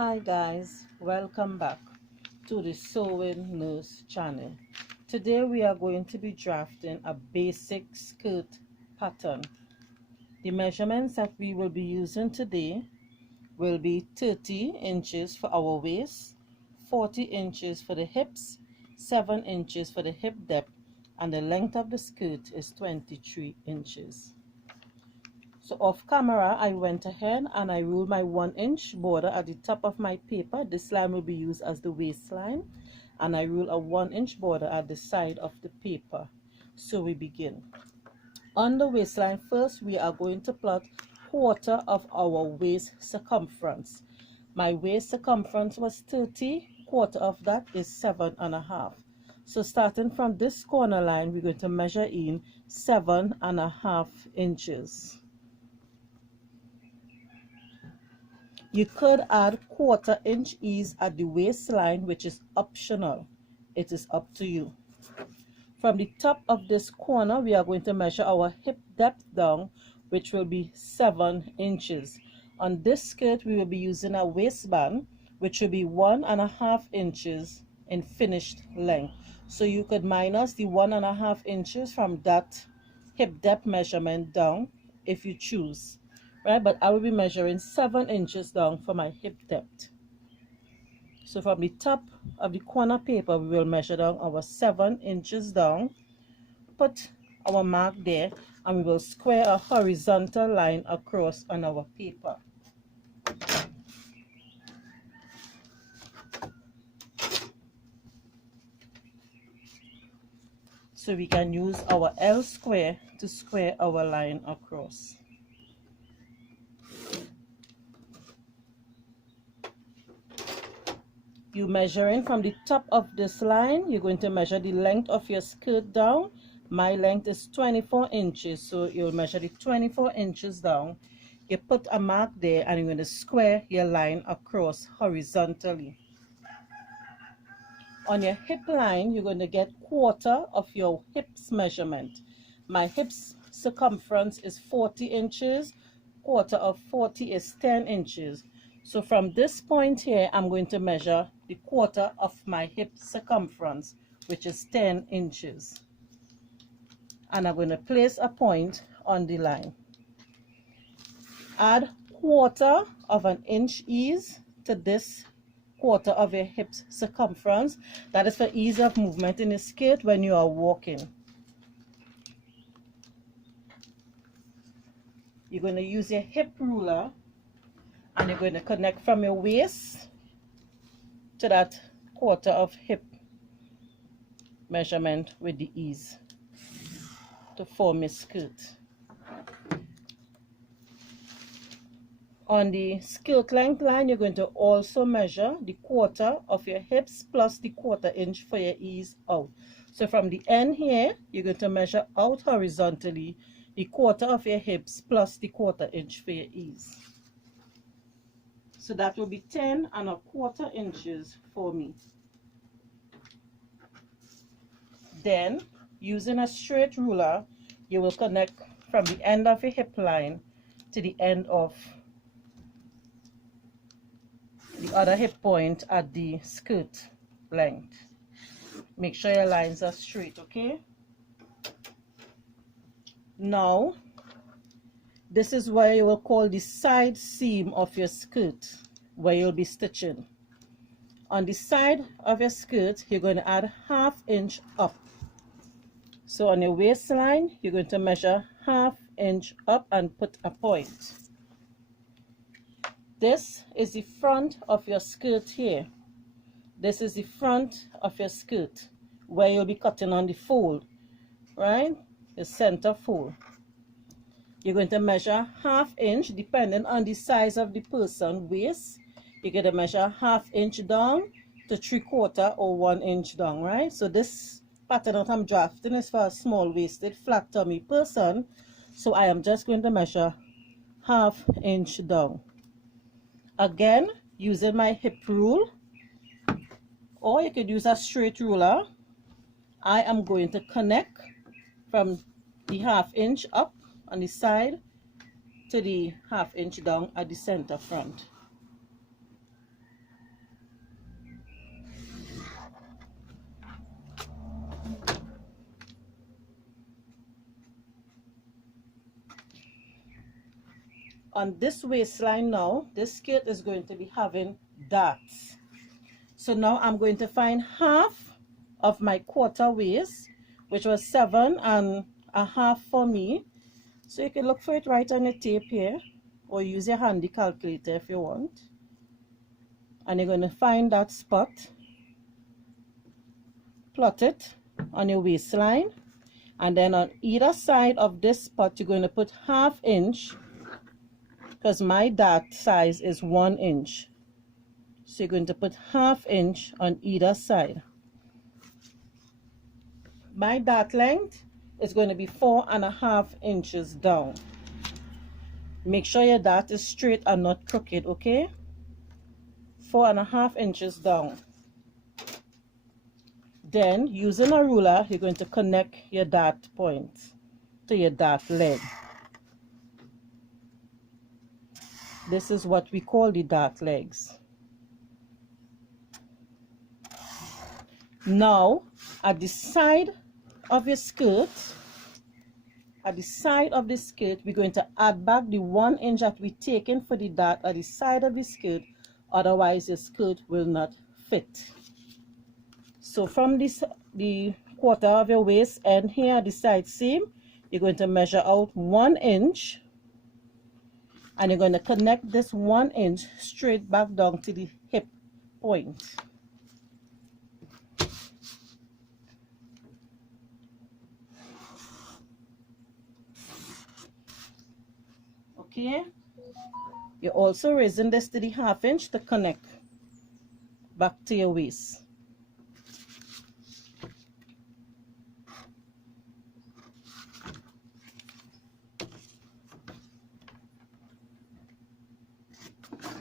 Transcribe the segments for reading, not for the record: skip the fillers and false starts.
Hi guys, welcome back to the Sewing Nurse channel. Today we are going to be drafting a basic skirt pattern. The measurements that we will be using today will be 30 inches for our waist, 40 inches for the hips, 7 inches for the hip depth, and the length of the skirt is 23 inches. So off camera, I went ahead and I ruled my 1-inch border at the top of my paper. This line will be used as the waistline, and I rule a 1-inch border at the side of the paper. So we begin. On the waistline, first we are going to plot quarter of our waist circumference. My waist circumference was 30, quarter of that is 7.5. So starting from this corner line, we're going to measure in 7.5 inches. You could add quarter-inch ease at the waistline, which is optional. It is up to you. From the top of this corner, we are going to measure our hip depth down, which will be 7 inches. On this skirt, we will be using a waistband, which will be 1.5 inches in finished length. So you could minus the 1.5 inches from that hip depth measurement down if you choose. Right, but I will be measuring 7 inches down for my hip depth. So from the top of the corner paper, we will measure down our 7 inches down, put our mark there, and we will square a horizontal line across on our paper. So we can use our L square to square our line across. You measuring from the top of this line, you're going to measure the length of your skirt down. My length is 24 inches, so you'll measure the 24 inches down. You put a mark there and you're going to square your line across horizontally. On your hip line, you're going to get quarter of your hips measurement. My hips circumference is 40 inches, quarter of 40 is 10 inches. So from this point here, I'm going to measure the quarter of my hip circumference, which is 10 inches. And I'm going to place a point on the line. Add quarter of an inch ease to this quarter of your hip circumference. That is for ease of movement in the skirt when you are walking. You're going to use your hip ruler, and you're going to connect from your waist to that quarter of hip measurement with the ease to form a skirt. On the skirt length line, you're going to also measure the quarter of your hips plus the quarter-inch for your ease out. So from the end here, you're going to measure out horizontally the quarter of your hips plus the quarter-inch for your ease. So that will be 10.25 inches for me. Then, using a straight ruler, you will connect from the end of your hip line to the end of the other hip point at the skirt length. Make sure your lines are straight, okay? Now, this is where you will call the side seam of your skirt, where you'll be stitching. On the side of your skirt, you're going to add 1/2 inch up. So on your waistline, you're going to measure 1/2 inch up and put a point. This is the front of your skirt here. This is the front of your skirt, where you'll be cutting on the fold, right? The center fold. You're going to measure 1/2 inch depending on the size of the person waist. You're going to measure 1/2 inch down to 3/4 or 1 inch down, right? So this pattern that I'm drafting is for a small waisted flat tummy person. So I am just going to measure 1/2 inch down. Again, using my hip rule, or you could use a straight ruler, I am going to connect from the 1/2 inch up on the side to the 1/2 inch down at the center front. On this waistline now, this skirt is going to be having darts. So now I'm going to find half of my quarter waist, which was 7.5 for me. So you can look for it right on the tape here, or use your handy calculator if you want. And you're going to find that spot, plot it on your waistline, and then on either side of this spot you're going to put 1/2 inch, because my dart size is 1 inch. So you're going to put 1/2 inch on either side. My dart length is going to be 4.5 inches down. Make sure your dart is straight and not crooked, okay? 4.5 inches down. Then, using a ruler, you're going to connect your dart point to your dart leg. This is what we call the dart legs. Now, at the side of your skirt, at the side of the skirt, we're going to add back the 1 inch that we taken for the dart at the side of the skirt, otherwise your skirt will not fit. So from the quarter of your waist end here at the side seam, you're going to measure out 1 inch, and you're going to connect this 1 inch straight back down to the hip point. Okay, you're also raising this to the 1/2 inch to connect back to your waist.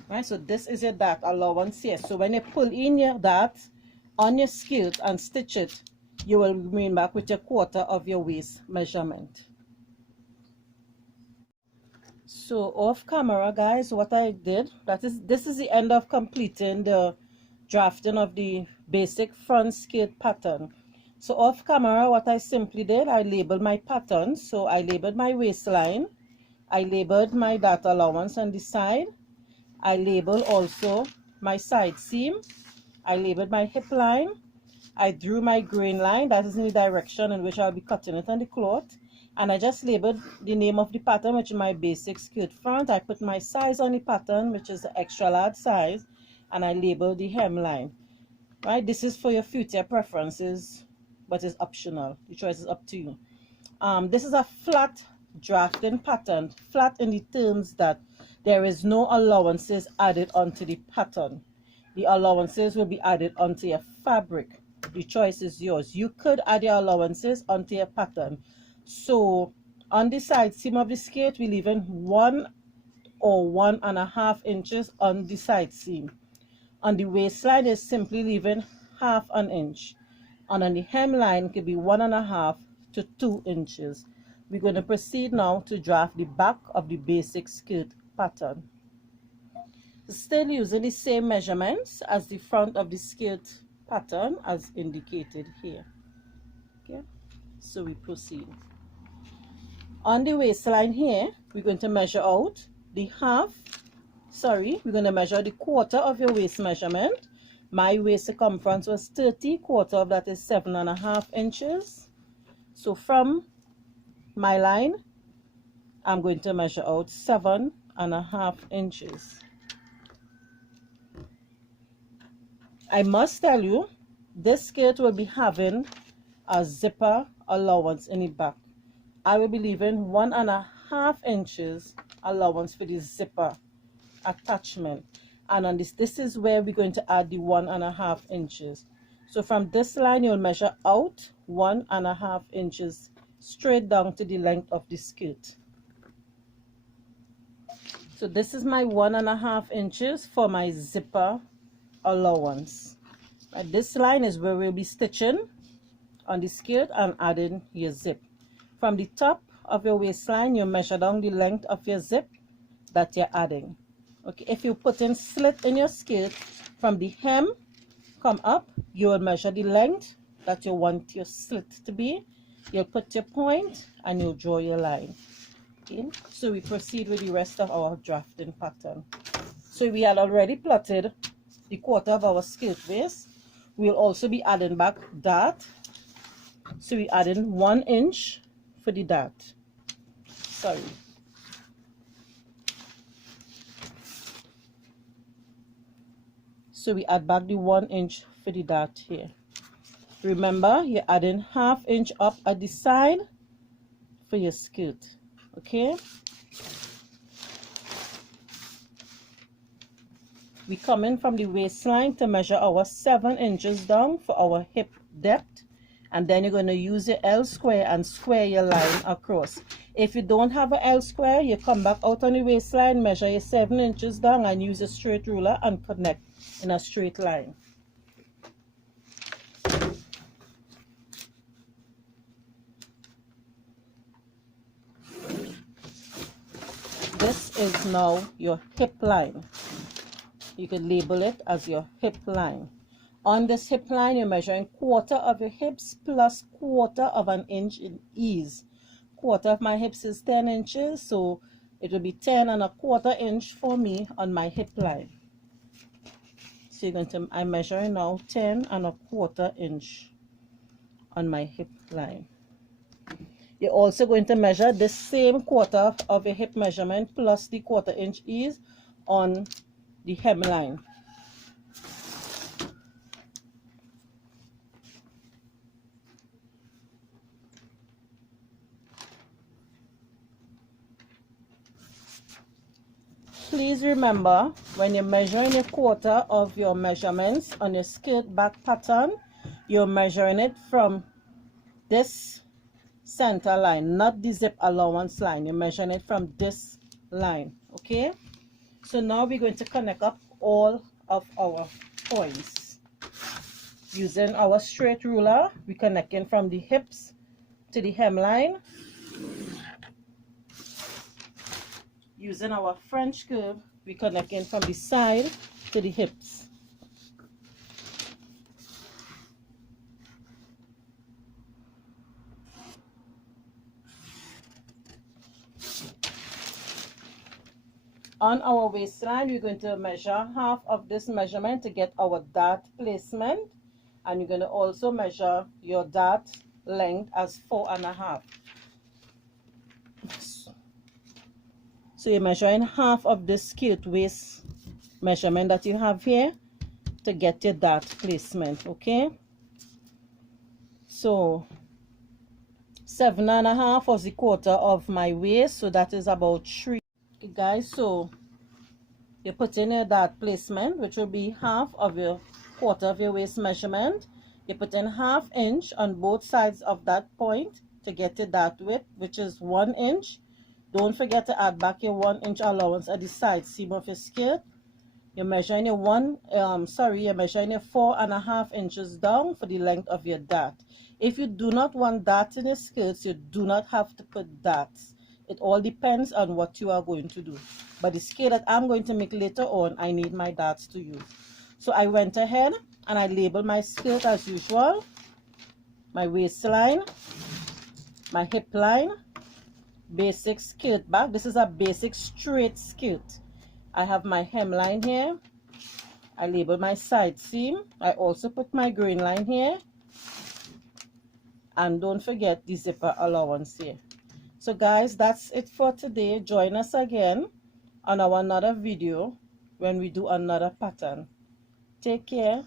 Right, so this is your dart allowance here. So when you pull in your dart on your skirt and stitch it, you will remain back with your quarter of your waist measurement. So off camera, guys, what I did, this is the end of completing the drafting of the basic front skirt pattern. So off camera, what I simply did, I labeled my pattern. So I labeled my waistline, I labeled my dart allowance on the side, I labeled also my side seam, I labeled my hip line, I drew my grain line, that is in the direction in which I'll be cutting it on the cloth, and I just labeled the name of the pattern, which is my basic skirt front. I put my size on the pattern, which is the extra large size, and I labeled the hemline. Right, this is for your future preferences, but it's optional. The choice is up to you. This is a flat drafting pattern, flat in the terms that there is no allowances added onto the pattern. The allowances will be added onto your fabric. The choice is yours. You could add your allowances onto your pattern. So on the side seam of the skirt, we leave in 1 or 1.5 inches on the side seam. On the waistline is simply leaving 1/2 inch. And on the hemline, it could be 1.5 to 2 inches. We're going to proceed now to draft the back of the basic skirt pattern. Still using the same measurements as the front of the skirt pattern as indicated here. Okay, so we proceed. On the waistline here, we're going to measure out the we're going to measure the quarter of your waist measurement. My waist circumference was 30, quarter of that is 7.5 inches. So from my line, I'm going to measure out 7.5 inches. I must tell you, this skirt will be having a zipper allowance in the back. I will be leaving 1.5 inches allowance for the zipper attachment, and on this is where we're going to add the 1.5 inches. So from this line, you'll measure out 1.5 inches straight down to the length of the skirt. So this is my 1.5 inches for my zipper allowance. Right, this line is where we'll be stitching on the skirt and adding your zip. From the top of your waistline, you measure down the length of your zip that you're adding. Okay, if you put in slit in your skirt, from the hem come up, you will measure the length that you want your slit to be. You'll put your point and you'll draw your line. Okay, so we proceed with the rest of our drafting pattern. So we had already plotted the quarter of our skirt waist. We'll also be adding back dart. So we add in 1 inch for the dart. Sorry. So we add back the 1 inch for the dart here. Remember, you're adding 1/2 inch up at the side for your skirt. Okay? We come in from the waistline to measure our 7 inches down for our hip depth. And then you're going to use your L square and square your line across. If you don't have an L square, you come back out on the waistline, measure your 7 inches down and use a straight ruler and connect in a straight line. This is now your hip line. You can label it as your hip line. On this hip line, you're measuring 1/4 of your hips plus 1/4 of an inch in ease. 1/4 of my hips is 10 inches, so it will be 10 1/4 inch for me on my hip line. So I'm measuring now 10 1/4 inch on my hip line. You're also going to measure the same 1/4 of your hip measurement plus the 1/4 inch ease on the hemline. Please remember, when you're measuring a 1/4 of your measurements on your skirt back pattern, you're measuring it from this center line, not the zip allowance line. You're measuring it from this line. Okay? So now we're going to connect up all of our points. Using our straight ruler, we're connecting from the hips to the hemline. Using our French curve, we're connecting from the side to the hips. On our waistline, we're going to measure 1/2 of this measurement to get our dart placement. And you're going to also measure your dart length as 4 1/2. So you're measuring 1/2 of this skirt waist measurement that you have here to get your dart placement. Okay? So 7 1/2 was the 1/4 of my waist, so that is about 3. Okay guys, so you put in your dart placement, which will be 1/2 of your 1/4 of your waist measurement. You put in 1/2 inch on both sides of that point to get your dart width, which is 1 inch. Don't forget to add back your 1 inch allowance at the side seam of your skirt. You're measuring your you're measuring your 4 1/2 inches down for the length of your dart. If you do not want darts in your skirts, you do not have to put darts. It all depends on what you are going to do. But the skirt that I'm going to make later on, I need my darts to use. So I went ahead and I labeled my skirt as usual. My waistline, my hip line, basic skirt back. This is a basic straight skirt. I have my hemline here. I label my side seam. I also put my grain line here. And don't forget the zipper allowance here. So guys, that's it for today. Join us again on our another video when we do another pattern. Take care.